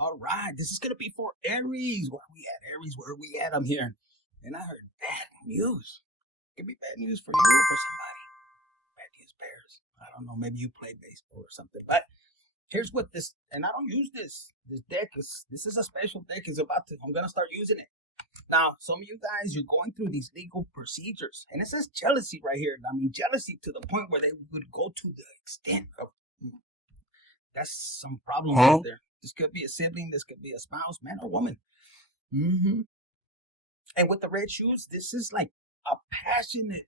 All right, this is going to be for Aries. Where we at, Aries? Where we at? I'm here. And I heard bad news. Could be bad news for you or for somebody. Bad news bears. I don't know. Maybe you play baseball or something. But here's what this, and I don't use this. This deck is, this is a special deck. I'm going to start using it. Now, some of you guys, you're going through these legal procedures. And it says jealousy right here. I mean, jealousy to the point where they would go to the extent of, that's some problem out there. This could be a sibling. This could be a spouse, man or woman. And with the red shoes, this is like a passionate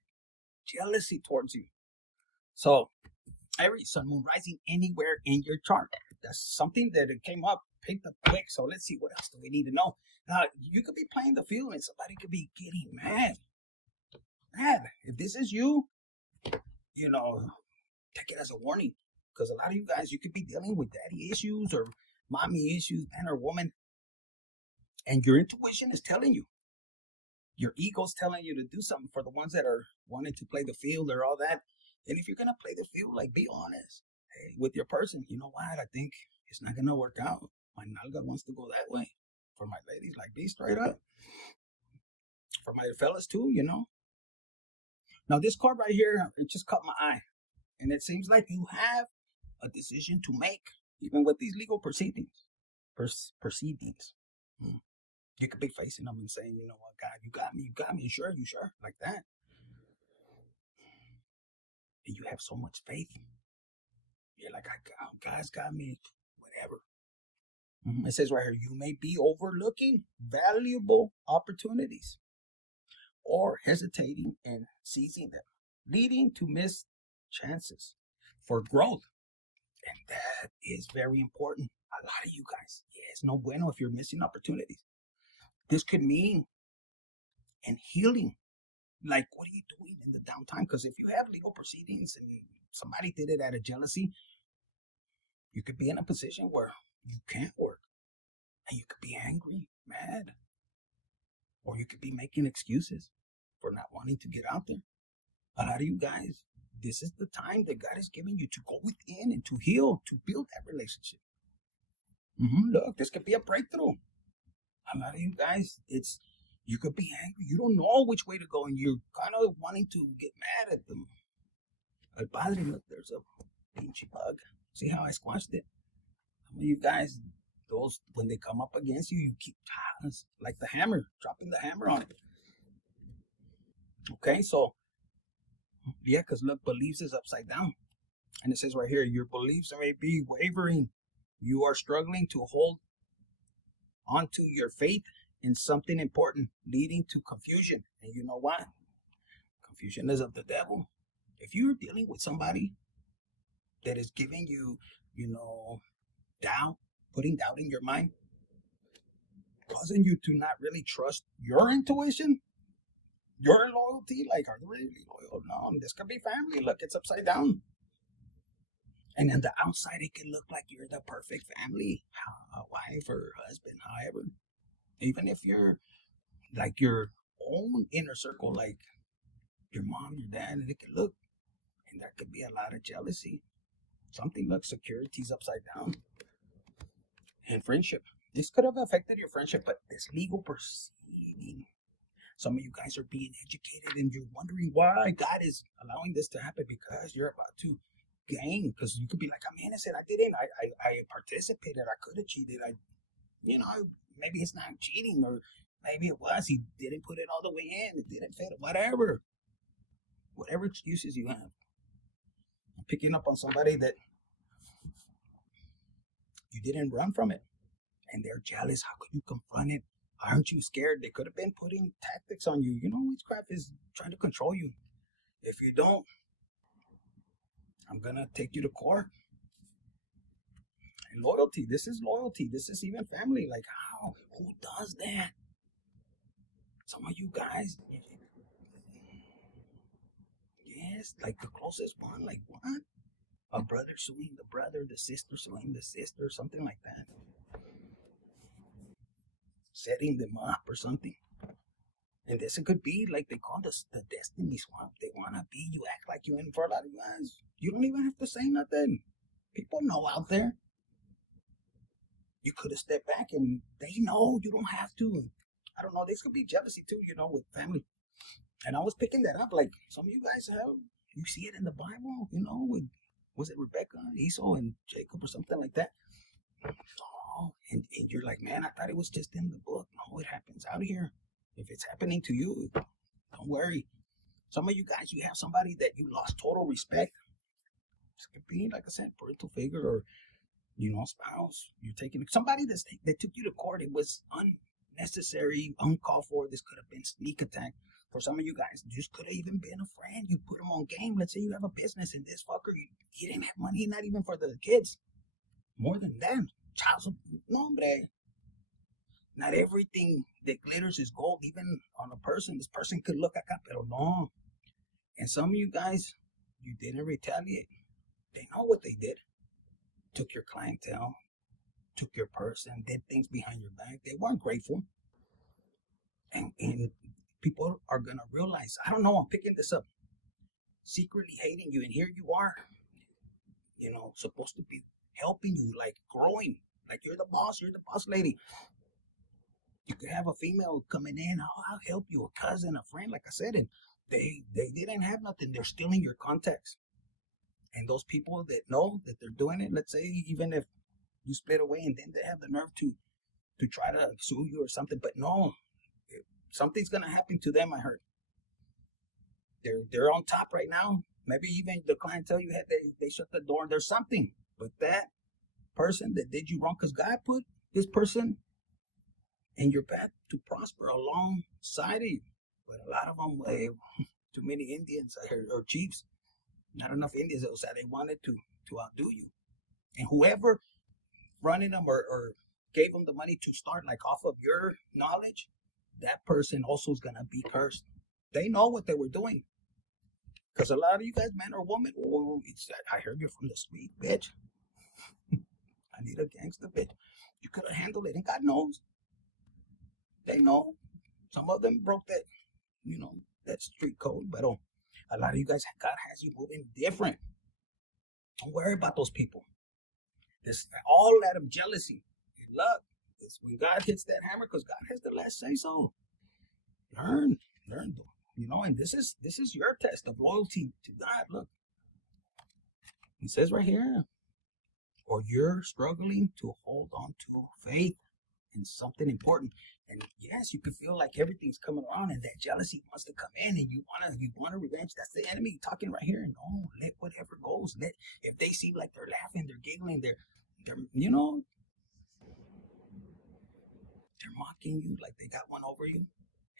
jealousy towards you. So, Aries, sun, moon, rising anywhere in your chart. That's something that it came up, picked up quick. So let's see, what else do we need to know? Now, you could be playing the field and somebody could be getting mad. If this is you, you know, take it as a warning. Because a lot of you guys, you could be dealing with daddy issues or mommy issues, man or woman. And your intuition is telling you. Your ego's telling you to do something for the ones that are wanting to play the field or all that. And if you're going to play the field, like, be honest. Hey, with your person, you know what? I think it's not going to work out. My nalga wants to go that way. For my ladies, like, be straight up. For my fellas, too, you know. Now, this card right here, it just caught my eye. And it seems like you have a decision to make, even with these legal proceedings. You could be facing them and saying, you know what, God, you got me, you sure, like that. And you have so much faith. You're like, God's got me, whatever. It says right here, you may be overlooking valuable opportunities or hesitating in seizing them, leading to missed chances for growth. And that is very important. A lot of you guys, it's no bueno if you're missing opportunities. This could mean and healing. Like, what are you doing in the downtime? Because if you have legal proceedings and somebody did it out of jealousy, you could be in a position where you can't work. And you could be angry, mad. Or you could be making excuses for not wanting to get out there. A lot of you guys, this is the time that God is giving you to go within and to heal, to build that relationship. Look, this could be a breakthrough. A lot of you guys, you could be angry. You don't know which way to go, and you're kind of wanting to get mad at them. El Padre, look, there's a pinchy bug. See how I squashed it? Some of you guys, those, when they come up against you, you keep, like the hammer, dropping the hammer on it. Okay, so, yeah, because look, beliefs is upside down. And it says right here, your beliefs may be wavering. You are struggling to hold onto your faith in something important, leading to confusion. And you know what? Confusion is of the devil. If you're dealing with somebody that is giving you, doubt, putting doubt in your mind, causing you to not really trust your intuition, your loyalty, like, are they really loyal? No, this could be family. Look, it's upside down. And on the outside, it can look like you're the perfect family, a wife or husband, however. Even if you're like your own inner circle, like your mom, your dad, and it can look, and there could be a lot of jealousy. Something like security's upside down. And friendship. This could have affected your friendship, but this legal proceeding. Some of you guys are being educated and you're wondering why God is allowing this to happen, because you're about to gain. Because you could be like, I'm innocent. I didn't. I participated. I could have cheated. Maybe it's not cheating, or maybe it was. He didn't put it all the way in. It didn't fit. Whatever excuses you have. I'm picking up on somebody that you didn't run from it, and they're jealous. How could you confront it? Aren't you scared? They could have been putting tactics on you. Witchcraft is trying to control you. If you don't, I'm going to take you to court. And loyalty. This is loyalty. This is even family. Like, how? Who does that? Some of you guys. Yes, like the closest one. Like, what? A brother suing the brother, the sister suing the sister, something like that. Setting them up or something. And this could be like they call this the destiny swap. They want to be, you act like you in for a lot of guys. You don't even have to say nothing. People know out there. You could have stepped back, and they know you don't have to. I don't know. This could be jealousy too, with family. And I was picking that up. Like some of you guys you see it in the Bible, with, was it Rebecca, Esau, and Jacob or something like that? Oh, and you're like, man, I thought it was just in the book. No, it happens out here. If it's happening to you, don't worry. Some of you guys, you have somebody that you lost total respect. This could be, like I said, parental figure or, spouse. You're taking somebody that took you to court. It was unnecessary, uncalled for. This could have been sneak attack. For some of you guys, this could have even been a friend. You put them on game. Let's say you have a business and this fucker, he didn't have money, not even for the kids. More than that. No, hombre. Not everything that glitters is gold, even on a person. This person could look acá, pero no. And some of you guys, you didn't retaliate. They know what they did. Took your clientele, took your purse, and did things behind your back. They weren't grateful. And people are going to realize, I don't know, I'm picking this up, secretly hating you. And here you are, supposed to be helping you, like growing, like you're the boss lady. You could have a female coming in, I'll help you, a cousin, a friend, like I said, and they didn't have nothing. They're stealing your contacts. And those people that know that they're doing it, let's say even if you split away and then they have the nerve to try to sue you or something, but no, something's gonna happen to them. I heard they're on top right now. Maybe even the clientele you had, they shut the door. There's something, but that person that did you wrong, because God put this person in your path to prosper alongside you. But a lot of them, too many Indians, I heard, or chiefs, not enough Indians. That they wanted to outdo you, and whoever running them or gave them the money to start, like off of your knowledge, that person also is gonna be cursed. They know what they were doing. Because a lot of you guys, man or woman, I heard you're from the street, bitch. I need a gangster, bitch. You could have handled it, and God knows. They know. Some of them broke that, that street code, but a lot of you guys, God has you moving different. Don't worry about those people. This all out of jealousy and luck. It's when God hits that hammer, because God has the last say so. Learn, and this is your test of loyalty to God. Look, it says right here, or you're struggling to hold on to faith in something important. And yes, you can feel like everything's coming around, and that jealousy wants to come in, and you wanna revenge. That's the enemy talking right here. No, let whatever goes. If they seem like they're laughing, they're giggling, they're mocking you like they got one over you,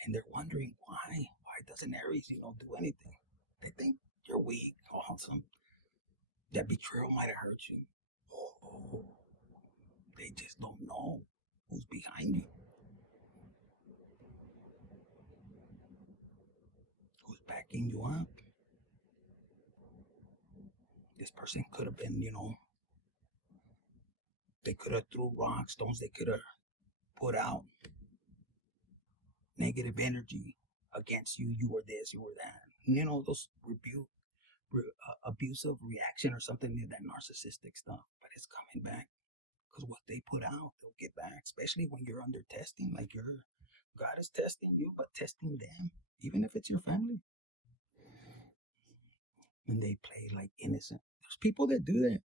and they're wondering why doesn't Aries, do anything? They think you're weak. That betrayal might have hurt you. Oh, they just don't know who's behind you, who's backing you up. This person could have been, they could have threw rocks, stones. They could have put out negative energy against you. You were this, you were that. Those abusive reaction or something, that narcissistic stuff. But it's coming back, because what they put out, they'll get back. Especially when you're under testing, like God is testing you, but testing them, even if it's your family. And they play like innocent. There's people that do that.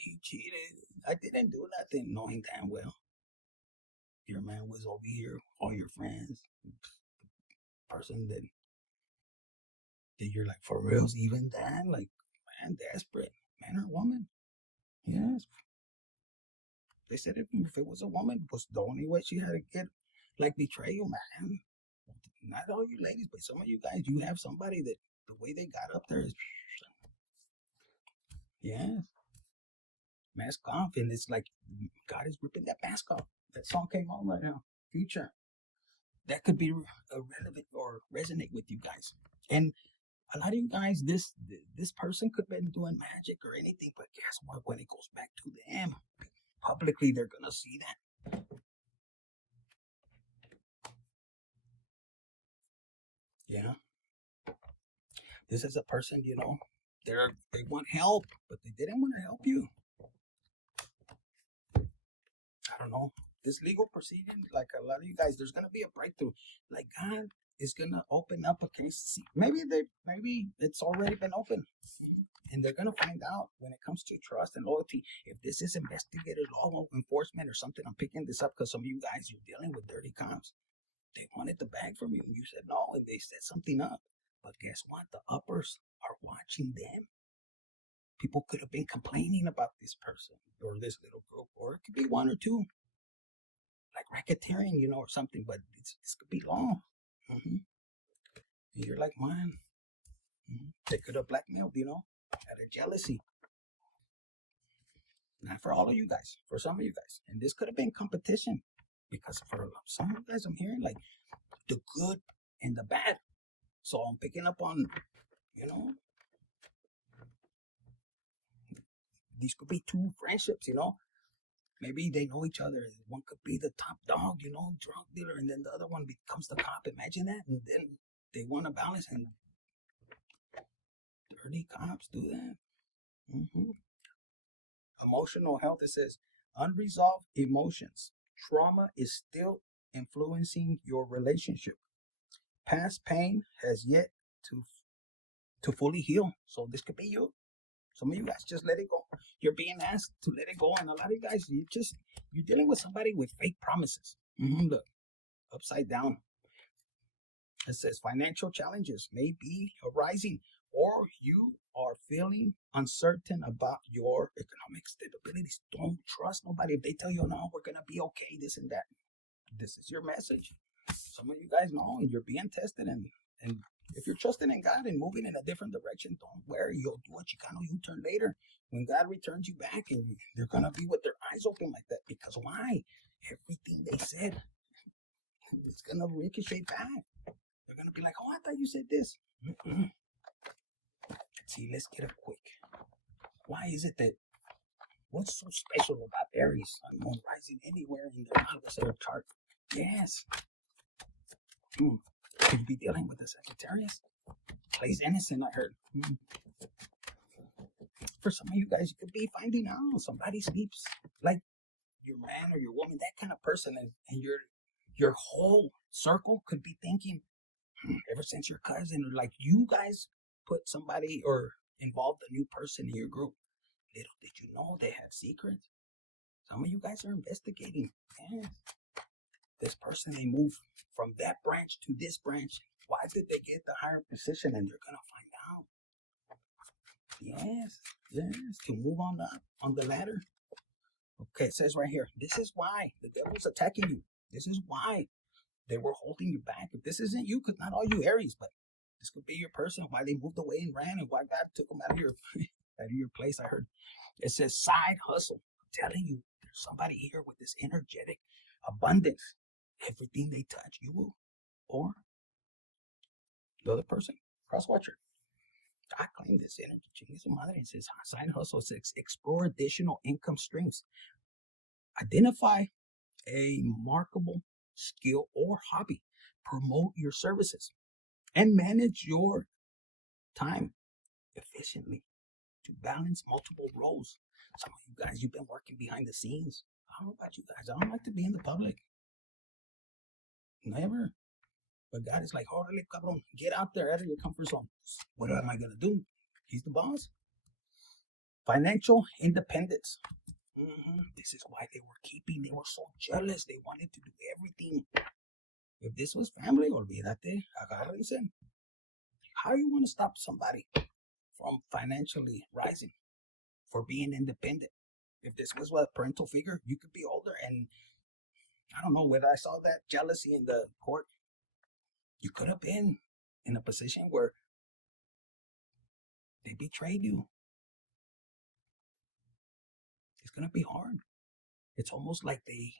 He cheated. I didn't do nothing, knowing damn well your man was over here, all your friends, person that you're like, for reals, even that, like, man, desperate, man or woman. Yes. They said if it was a woman, it was the only way she had to get, like, betray you, man. Not all you ladies, but some of you guys, you have somebody that the way they got up there is, yes, mask off, and it's like God is ripping that mask off. That song came on right now, Future. That could be relevant or resonate with you guys. And a lot of you guys, this person could have been doing magic or anything, but guess what? When it goes back to them, publicly, they're gonna see that. Yeah. This is a person, they want help, but they didn't want to help you. I don't know, this legal proceeding, like a lot of you guys, there's gonna be a breakthrough. Like God is gonna open up a case. Maybe it's already been open, and they're gonna find out when it comes to trust and loyalty if this is investigated law enforcement or something. I'm picking this up because some of you guys, you're dealing with dirty cops. They wanted the bag from you, and you said no, and they set something up. But guess what? The uppers are watching them. People could have been complaining about this person or this little group, or it could be one or two, like racketeering, or something. But this could be law. And you're like, man, they could have blackmailed, out of jealousy. Not for all of you guys, for some of you guys. And this could have been competition, because for some of you guys, I'm hearing like the good and the bad. So I'm picking up on, these could be two friendships, Maybe they know each other. One could be the top dog, drug dealer, and then the other one becomes the cop. Imagine that. And then they want to balance, and dirty cops do that. Emotional health, it says, unresolved emotions. Trauma is still influencing your relationship. Past pain has yet to fully heal. So this could be you. Some of you guys just let it go. You're being asked to let it go. And a lot of you guys, you're dealing with somebody with fake promises. Look, upside down. It says financial challenges may be arising, or you are feeling uncertain about your economic stability. Don't trust nobody. If they tell you, no, we're going to be okay, this and that. This is your message. Some of you guys know, and you're being tested, and if you're trusting in God and moving in a different direction, don't worry. You'll do what you can, or you turn later. When God returns you back, and they're going to be with their eyes open like that. Because why? Everything they said, it's going to ricochet back. They're going to be like, oh, I thought you said this. See, let's get a quick. Why is it that, what's so special about Aries, Sun, Moon, Rising, anywhere in their opposite chart? Yes. Could you be dealing with a Sagittarius? Plays innocent, I heard. For some of you guys, you could be finding out somebody sleeps like your man or your woman, that kind of person, and your whole circle could be thinking, ever since your cousin, or like you guys put somebody or involved a new person in your group. Little did you know they had secrets. Some of you guys are investigating. Yes. This person, they move from that branch to this branch. Why did they get the higher position? And they're going to find out. Yes, to move on up on the ladder. Okay, it says right here, this is why the devil's attacking you. This is why they were holding you back. If this isn't you, because not all you Aries, but this could be your person, why they moved away and ran, and why God took them out of your place. I heard it says side hustle. I'm telling you, there's somebody here with this energetic abundance. Everything they touch, you will, or the other person, cross watcher. I claim this energy. It says side hustle. It says explore additional income streams. Identify a marketable skill or hobby. Promote your services and manage your time efficiently to balance multiple roles. Some of you guys, you've been working behind the scenes. I don't know about you guys. I don't like to be in the public. Never. But God is like, órale, cabrón, get out there, out of your comfort zone. What am I going to do? He's the boss. Financial independence. This is why they were so jealous. They wanted to do everything. If this was family, olvídate, agárrense. How you want to stop somebody from financially rising for being independent? If this was a parental figure, you could be older, and I don't know whether I saw that jealousy in the court. You could have been in a position where they betrayed you. It's going to be hard. It's almost like they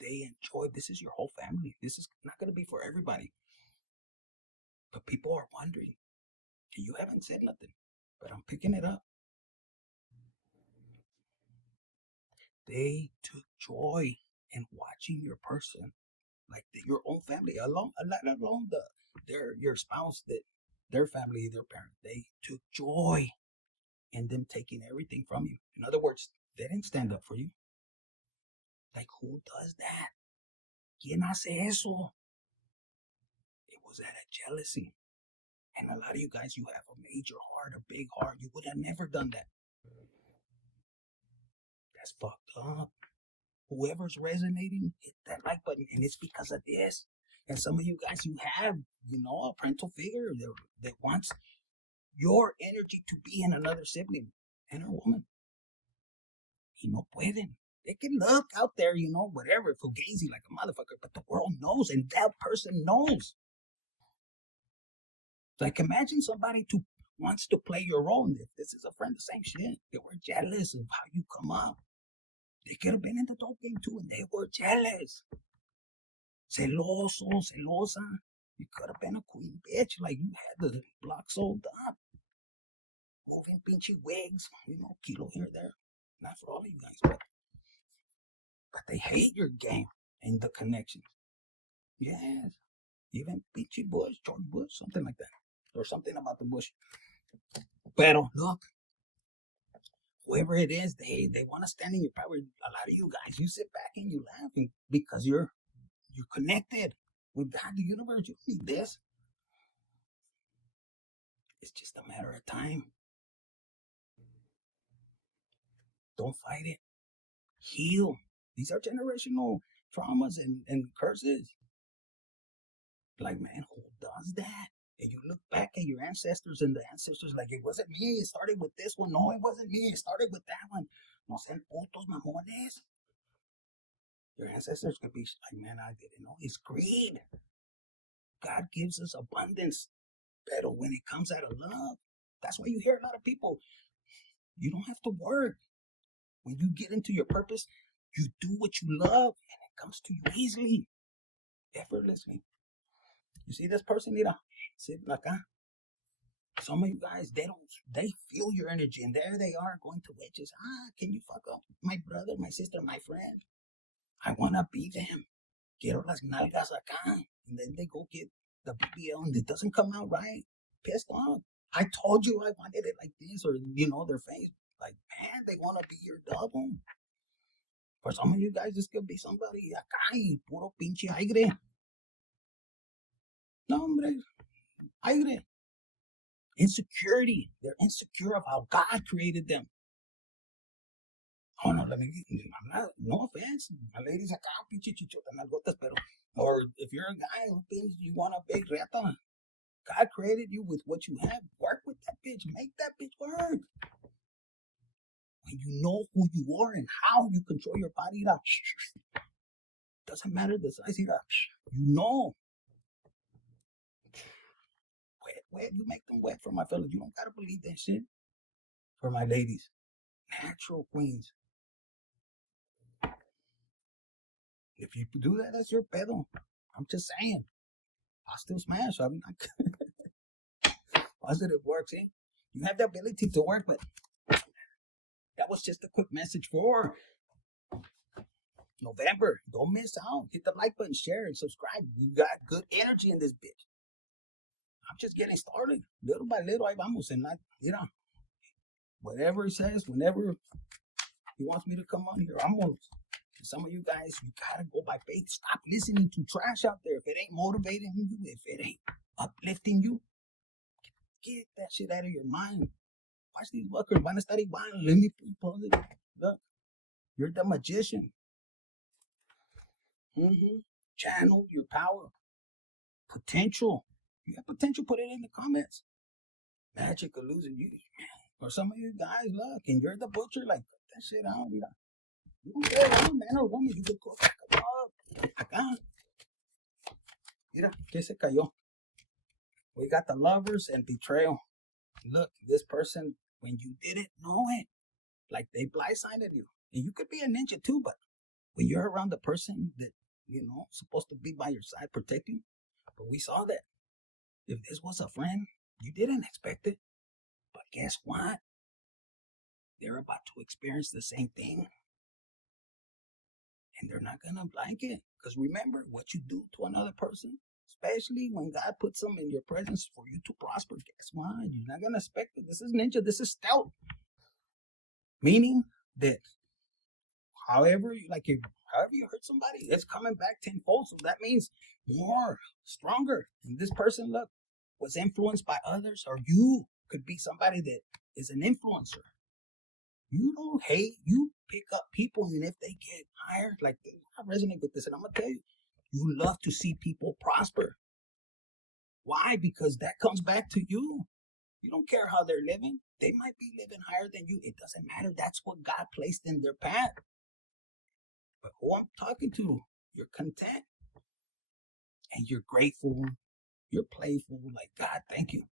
enjoy, this is your whole family. This is not going to be for everybody. But people are wondering. And you haven't said nothing, but I'm picking it up. They took joy in watching your person, like your own family, alone, let alone your spouse, their family, their parents. They took joy in them taking everything from you. In other words, they didn't stand up for you. Like, who does that? ¿Quién hace eso? It was out of jealousy. And a lot of you guys, you have a major heart, a big heart. You would have never done that. That's fucked up. Whoever's resonating, hit that like button. And it's because of this. And some of you guys, you have, a parental figure that wants your energy to be in another sibling and a woman. Y no pueden. They can look out there, whatever, fugazi like a motherfucker, but the world knows, and that person knows. Like, imagine somebody wants to play your role. And if this is a friend, the same shit. They were jealous of how you come up. They could have been in the dope game too, and they were jealous. Celoso, celosa. You could have been a queen bitch, like you had the block sold up. Moving pinchy wigs, kilo here, there. Not for all of you guys, but they hate your game and the connections. Yes. Even pinchy bush, George Bush, something like that. Or something about the bush. Pero look, whoever it is, they want to stand in your power. A lot of you guys, you sit back and you laugh because you're connected with God, the universe. You don't need this. It's just a matter of time. Don't fight it. Heal. These are generational traumas and curses. Like, man, who does that? And you look back at your ancestors and the ancestors like, it wasn't me. It started with this one. No, it wasn't me. It started with that one. No sean putos mamones. Your ancestors could be like, man, I didn't know. It's greed. God gives us abundance. But when it comes out of love, that's why you hear a lot of people, you don't have to work. When you get into your purpose, you do what you love and it comes to you easily, effortlessly. You see this person, mira, sitting acá. Some of you guys, they feel your energy, and there they are going to witches. Can you fuck up my brother, my sister, my friend? I want to be them. Quiero las nalgas acá. And then they go get the BBL, and it doesn't come out right. Pissed off. I told you I wanted it like this, or, their face. Like, man, they want to be your double. For some of you guys, this could be somebody acá y puro pinche aire. No, hombre. Aire. Insecurity. They're insecure of how God created them. Oh, no, no offense. My ladies acá, pinche chichota, nalgotas, pero, or if you're a guy who thinks you want a big reata, God created you with what you have. Work with that bitch. Make that bitch work. When you know who you are and how you control your body, doesn't matter the size, you know. Wet, you make them wet for my fellas. You don't gotta believe that shit. For my ladies, natural queens. If you do that, that's your pedo. I'm just saying. I still smash. I'm not. Positive work, see? You have the ability to work, but that was just a quick message for November. Don't miss out. Hit the like button, share, and subscribe. We got good energy in this bitch. I'm just getting started. Little by little, ahí vamos. And whatever he says, whenever he wants me to come on here, I'm on. Some of you guys, you gotta go by faith. Stop listening to trash out there. If it ain't motivating you, if it ain't uplifting you, get that shit out of your mind. Watch these fuckers. Van a estar igual. Let me be positive. Look, you're the magician. Channel your power. Potential. You have potential, put it in the comments. Magic illusion. Or some of you guys, look, and you're the butcher, like, cut that shit out. You don't care, man or woman, you could cook acá. Mira, que se cayó. We got the lovers and betrayal. Look, this person, when you didn't know it, like they blindsided you. And you could be a ninja too, but when you're around the person that, supposed to be by your side, protect you. But we saw that. If this was a friend, you didn't expect it. But guess what? They're about to experience the same thing. And they're not going to like it. Because remember, what you do to another person, especially when God puts them in your presence for you to prosper, guess what? You're not going to expect it. This is ninja. This is stealth. Meaning that however, like if however you hurt somebody, it's coming back tenfold. So that means more, stronger. And this person, look, was influenced by others, or you could be somebody that is an influencer. You don't hate, you pick up people, and if they get higher, like I resonate with this, and I'm gonna tell you, you love to see people prosper. Why? Because that comes back to you. You don't care how they're living. They might be living higher than you. It doesn't matter. That's what God placed in their path. But who I'm talking to, you're content and you're grateful. You're playful. Like, God, thank you.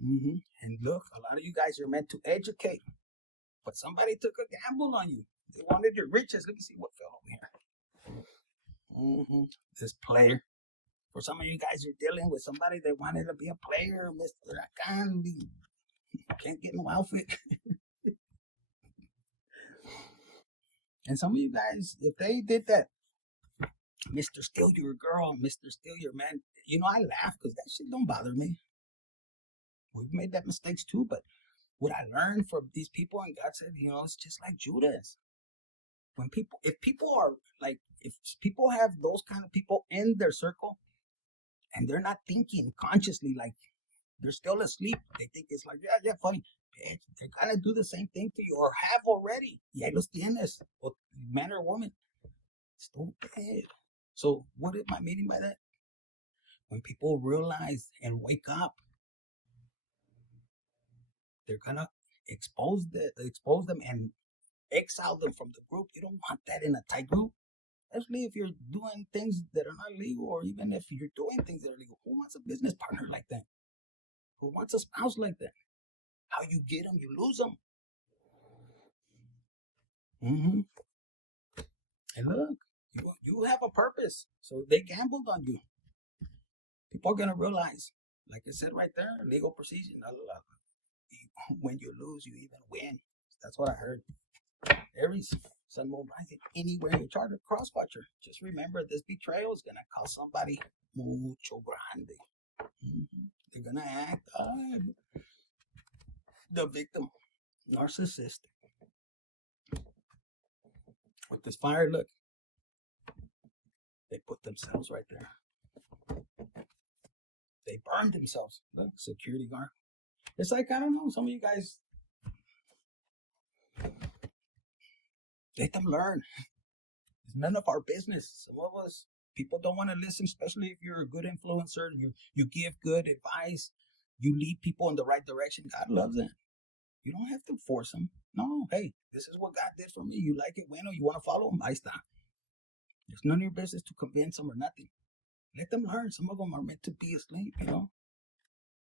And look, a lot of you guys are meant to educate, but somebody took a gamble on you. They wanted your riches. Let me see what fell over here. This player. For some of you guys, you're dealing with somebody that wanted to be a player, Mr. I can't get no outfit. And some of you guys, if they did that, Mr. Steal Your Girl, Mr. Steal Your Man, you know, I laugh because that shit don't bother me. We've made that mistakes too, but what I learned from these people, and God said, you know, it's just like Judas. If people have those kind of people in their circle, and they're not thinking consciously, like they're still asleep. They think it's like, yeah, funny. Bitch, they're gonna do the same thing to you, or have already. Y ahí los tienes, man or woman. Stupid. So what am I meaning by that? When people realize and wake up, they're gonna expose them and exile them from the group. You don't want that in a tight group. Especially if you're doing things that are not legal, or even if you're doing things that are legal. Who wants a business partner like that? Who wants a spouse like that? How you get them, you lose them. And look, you have a purpose. So they gambled on you. People are going to realize, like I said right there, legal procedure. When you lose, you even win. That's what I heard. Aries, Sun, Moon, Rising, anywhere in your chart or cross watcher. Just remember, this betrayal is going to cost somebody mucho grande. They're going to act the victim, narcissistic. With this fire, look, they put themselves right there. They burned themselves. Look, security guard. It's like, I don't know, some of you guys, let them learn. It's none of our business. Some of us, people don't want to listen, especially if you're a good influencer. You give good advice. You lead people in the right direction. God loves it. You don't have to force them. No, hey, this is what God did for me. You like it, bueno, you want to follow him? Ahí está. It's none of your business to convince them or nothing. Let them learn. Some of them are meant to be asleep, you know.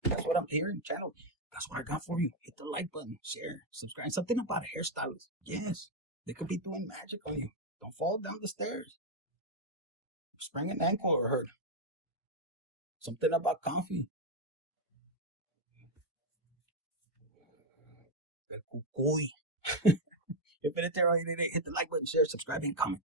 That's what I'm hearing, channel. That's what I got for you. Hit the like button, share, subscribe. Something about a hairstylist. Yes, they could be doing magic on you. Don't fall down the stairs. Sprain an ankle or hurt. Something about coffee. El cucuy. Hit the like button, share, subscribe, and comment.